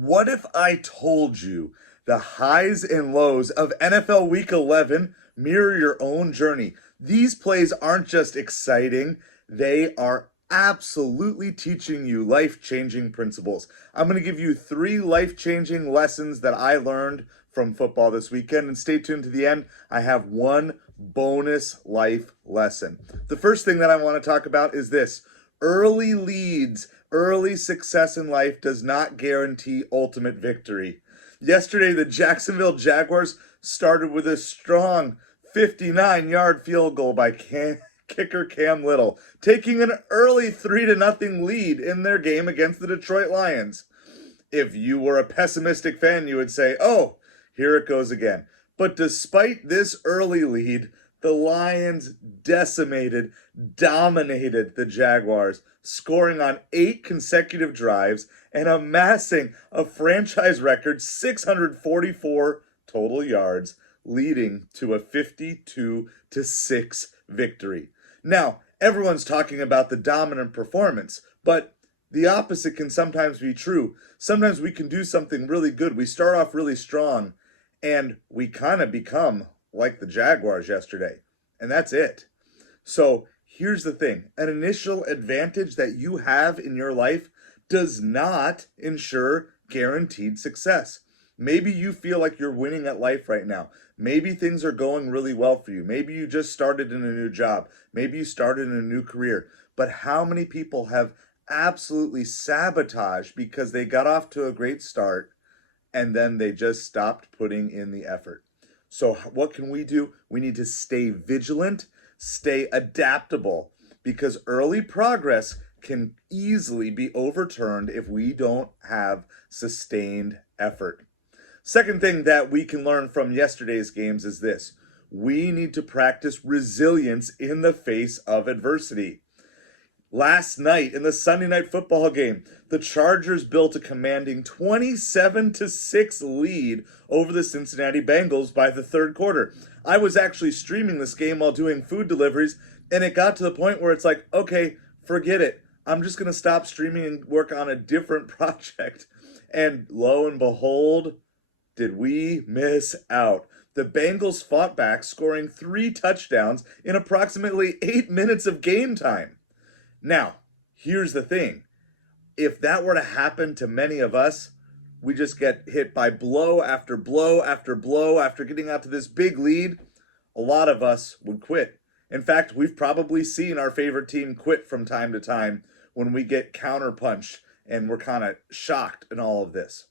What if I told you the highs and lows of NFL Week 11 mirror your own journey? These plays aren't just exciting, they are absolutely teaching you life changing principles. I'm going to give you 3 life changing lessons that I learned from football this weekend. And stay tuned to the end. I have one bonus life lesson. The first thing that I want to talk about is this: early leads, early success in life does not guarantee ultimate victory. Yesterday, the Jacksonville Jaguars started with a strong 59-yard field goal by kicker Cam Little, taking an early 3-0 lead in their game against the Detroit Lions. If you were a pessimistic fan, you would say, oh, here it goes again. But despite this early lead, the Lions dominated the Jaguars, scoring on 8 consecutive drives and amassing a franchise record 644 total yards, leading to a 52-6 victory. Now, everyone's talking about the dominant performance, but the opposite can sometimes be true. Sometimes we can do something really good. We start off really strong, and we kind of become like the Jaguars yesterday. And that's it. So here's the thing. An initial advantage that you have in your life does not ensure guaranteed success. Maybe you feel like you're winning at life right now. Maybe things are going really well for you. Maybe you just started in a new job. Maybe you started in a new career. But how many people have absolutely sabotaged because they got off to a great start and then they just stopped putting in the effort? So what can we do? We need to stay vigilant, stay adaptable, because early progress can easily be overturned if we don't have sustained effort. Second thing that we can learn from yesterday's games is this: we need to practice resilience in the face of adversity. Last night in the Sunday Night Football game, the Chargers built a commanding 27-6 lead over the Cincinnati Bengals by the third quarter. I was actually streaming this game while doing food deliveries, and it got to the point where it's like, okay, forget it. I'm just going to stop streaming and work on a different project. And lo and behold, did we miss out. The Bengals fought back, scoring 3 touchdowns in approximately 8 minutes of game time. Now, here's the thing. If that were to happen to many of us, we just get hit by blow after blow after blow after getting out to this big lead, a lot of us would quit. In fact, we've probably seen our favorite team quit from time to time when we get counterpunched and we're kind of shocked in all of this.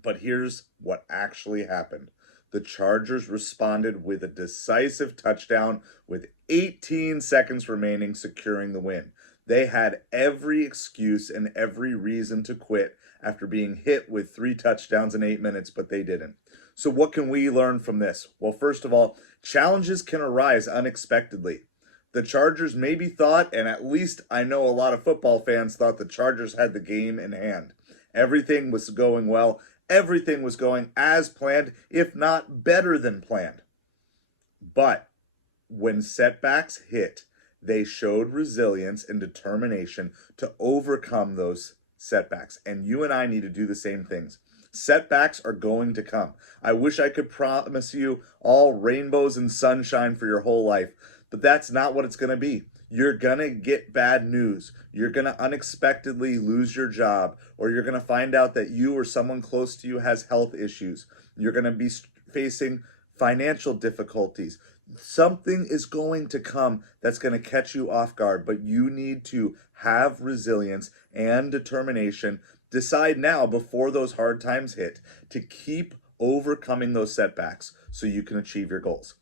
But here's what actually happened. The Chargers responded with a decisive touchdown with 18 seconds remaining, securing the win. They had every excuse and every reason to quit after being hit with 3 touchdowns in 8 minutes, but they didn't. So what can we learn from this? Well, first of all, challenges can arise unexpectedly. The Chargers maybe thought, and at least I know a lot of football fans thought, the Chargers had the game in hand. Everything was going well. Everything was going as planned, if not better than planned. But when setbacks hit, they showed resilience and determination to overcome those setbacks. And you and I need to do the same things. Setbacks are going to come. I wish I could promise you all rainbows and sunshine for your whole life, but that's not what it's going to be. You're going to get bad news. You're going to unexpectedly lose your job, or you're going to find out that you or someone close to you has health issues. You're going to be facing financial difficulties. Something is going to come that's going to catch you off guard, but you need to have resilience and determination. Decide now, before those hard times hit, to keep overcoming those setbacks so you can achieve your goals.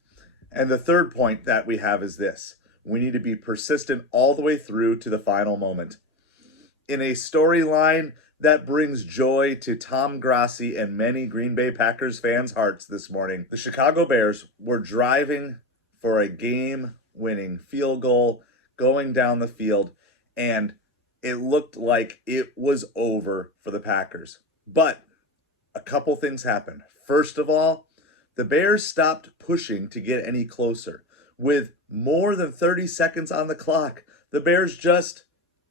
And the third point that we have is this: we need to be persistent all the way through to the final moment. In a storyline that brings joy to Tom Grassi and many Green Bay Packers fans' hearts this morning, the Chicago Bears were driving for a game-winning field goal going down the field, and it looked like it was over for the Packers. But a couple things happened. First of all, the Bears stopped pushing to get any closer. With more than 30 seconds on the clock, the Bears just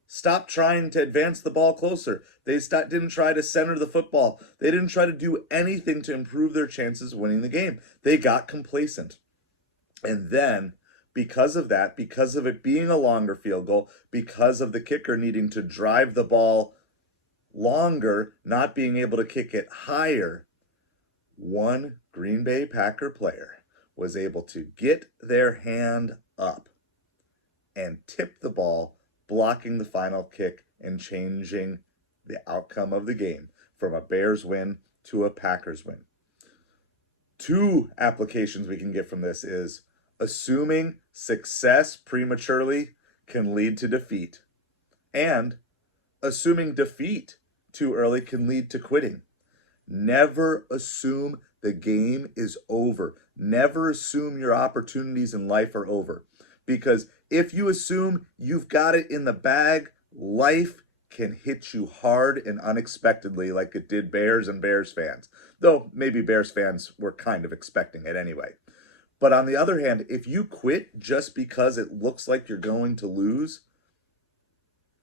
stopped trying to advance the ball closer. They didn't try to center the football. They didn't try to do anything to improve their chances of winning the game. They got complacent. And then, because of that, because of it being a longer field goal, because of the kicker needing to drive the ball longer, not being able to kick it higher, one Green Bay Packer player was able to get their hand up and tip the ball, blocking the final kick and changing the outcome of the game from a Bears win to a Packers win. Two applications we can get from this is assuming success prematurely can lead to defeat, and assuming defeat too early can lead to quitting. Never assume the game is over. Never assume your opportunities in life are over. Because if you assume you've got it in the bag, life can hit you hard and unexpectedly like it did Bears and Bears fans. Though maybe Bears fans were kind of expecting it anyway. But on the other hand, if you quit just because it looks like you're going to lose,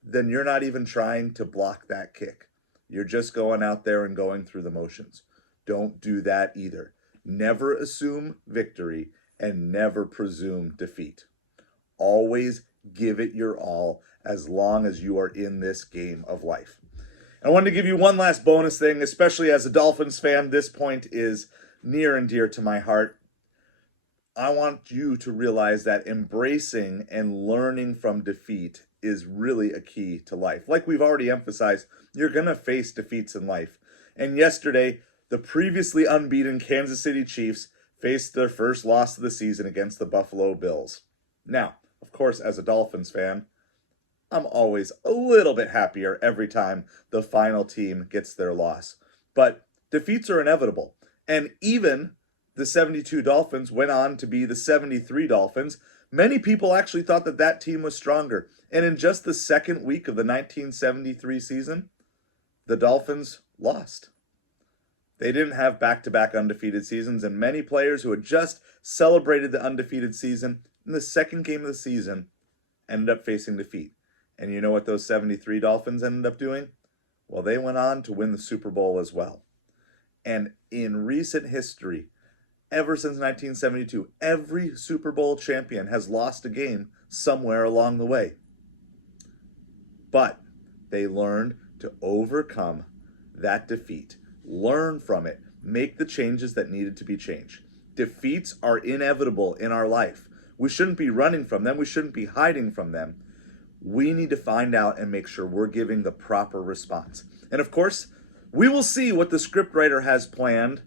then you're not even trying to block that kick. You're just going out there and going through the motions. Don't do that either. Never assume victory and never presume defeat. Always give it your all as long as you are in this game of life. I wanted to give you one last bonus thing, especially as a Dolphins fan. This point is near and dear to my heart. I want you to realize that embracing and learning from defeat is really a key to life. Like we've already emphasized, you're going to face defeats in life. And yesterday, the previously unbeaten Kansas City Chiefs faced their first loss of the season against the Buffalo Bills. Now, of course, as a Dolphins fan, I'm always a little bit happier every time the final team gets their loss. But defeats are inevitable. And even the 72 Dolphins went on to be the 73 Dolphins. Many people actually thought that that team was stronger. And in just the second week of the 1973 season, the Dolphins lost. They didn't have back-to-back undefeated seasons, and many players who had just celebrated the undefeated season in the second game of the season ended up facing defeat. And you know what those 73 Dolphins ended up doing? Well, they went on to win the Super Bowl as well. And in recent history, ever since 1972, every Super Bowl champion has lost a game somewhere along the way. But they learned to overcome that defeat, learn from it, make the changes that needed to be changed. Defeats are inevitable in our life. We shouldn't be running from them. We shouldn't be hiding from them. We need to find out and make sure we're giving the proper response. And of course, we will see what the scriptwriter has planned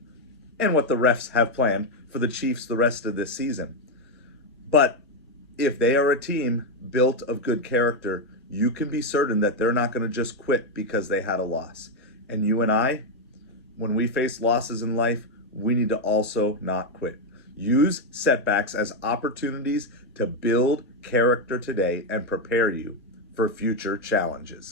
and what the refs have planned for the Chiefs the rest of this season. But if they are a team built of good character, you can be certain that they're not going to just quit because they had a loss. And you and I, when we face losses in life, we need to also not quit. Use setbacks as opportunities to build character today and prepare you for future challenges.